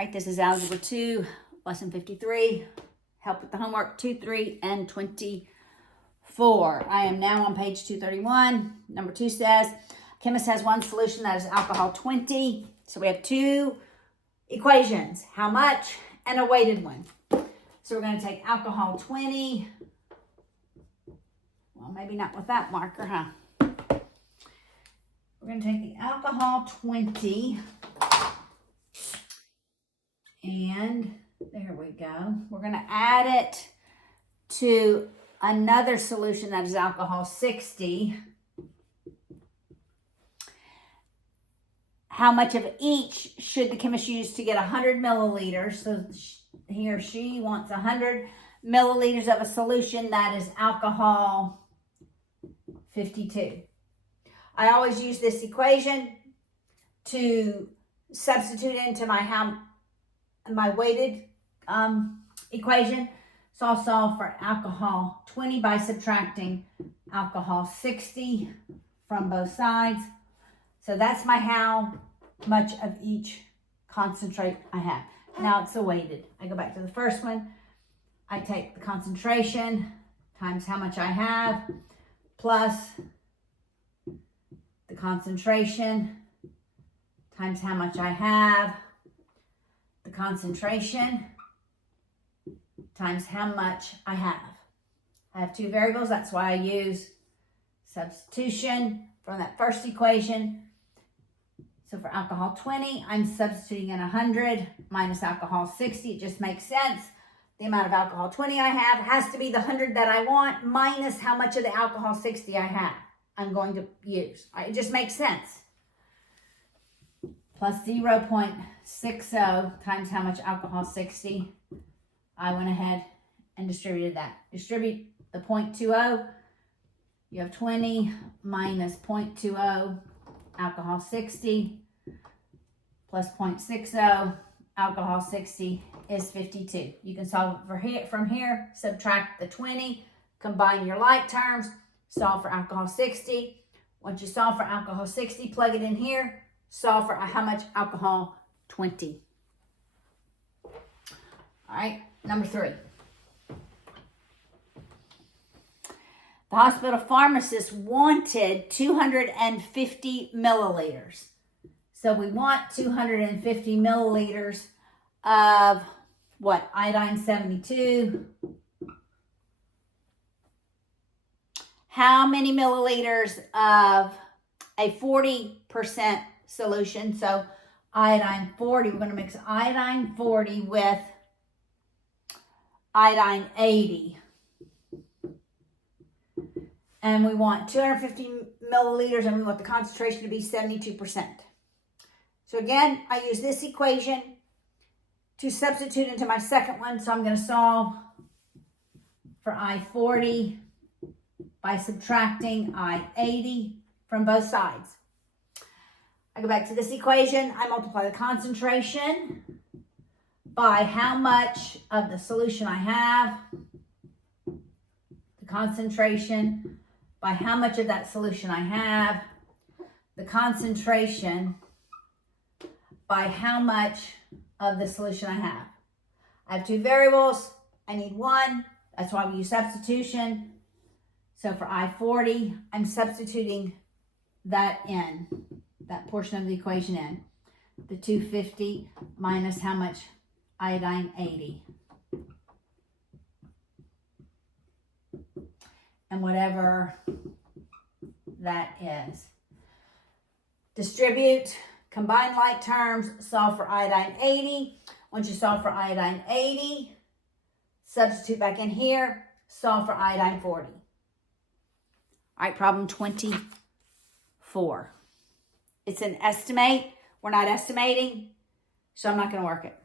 right, this is Algebra 2, Lesson 53. Help with the homework 2, 3, and 24. I am now on page 231. Number 2 says, chemist has one solution that is alcohol 20. So we have two equations, how much and a weighted one. So we're going to take alcohol 20. Well, maybe not with that marker, huh? We're going to take the alcohol 20 and there we go. We're going to add it to another solution that is alcohol 60. How much of each should the chemist use to get 100 milliliters? So he or she wants 100 milliliters of a solution that is alcohol 52. I always use this equation to substitute into my weighted equation. So I'll solve for alcohol 20 by subtracting alcohol 60 from both sides. So that's my how much of each concentrate I have. Now it's a weighted. I go back to the first one. I take the concentration times how much I have plus the concentration times how much I have, the concentration times how much I have. I have two variables, that's why I use substitution from that first equation. So for alcohol 20, I'm substituting in 100 minus alcohol 60. It just makes sense. The amount of alcohol 20 I have has to be the 100 that I want minus how much of the alcohol 60 I have. I'm going to use. It just makes sense. Plus 0.60 times how much alcohol 60. I went ahead and distributed that. Distribute the 0.20. You have 20 minus 0.20 alcohol 60 plus 0.60 alcohol 60 is 52. You can solve it from here. Subtract the 20. Combine your like terms. Solve for alcohol 60. Once you solve for alcohol 60, plug it in here. Solve for how much alcohol 20. All right, number 3. The hospital pharmacist wanted 250 milliliters. So we want 250 milliliters of what? Iodine 72. How many milliliters of a 40% solution? So iodine 40, we're going to mix iodine 40 with iodine 80. And we want 250 milliliters and we want the concentration to be 72%. So again, I use this equation to substitute into my second one. So I'm going to solve for I40 by subtracting I80 from both sides. I go back to this equation. I multiply the concentration by how much of the solution I have, the concentration by how much of that solution I have, the concentration by how much of the solution I have. I have two variables. I need one. That's why we use substitution. So for I40, I'm substituting that in, that portion of the equation in. The 250 minus how much? Iodine 80. And whatever that is. Distribute, combine like terms, solve for iodine 80. Once you solve for iodine 80, substitute back in here, solve for iodine 40. All right, problem 24. It's an estimate. We're not estimating, so I'm not going to work it.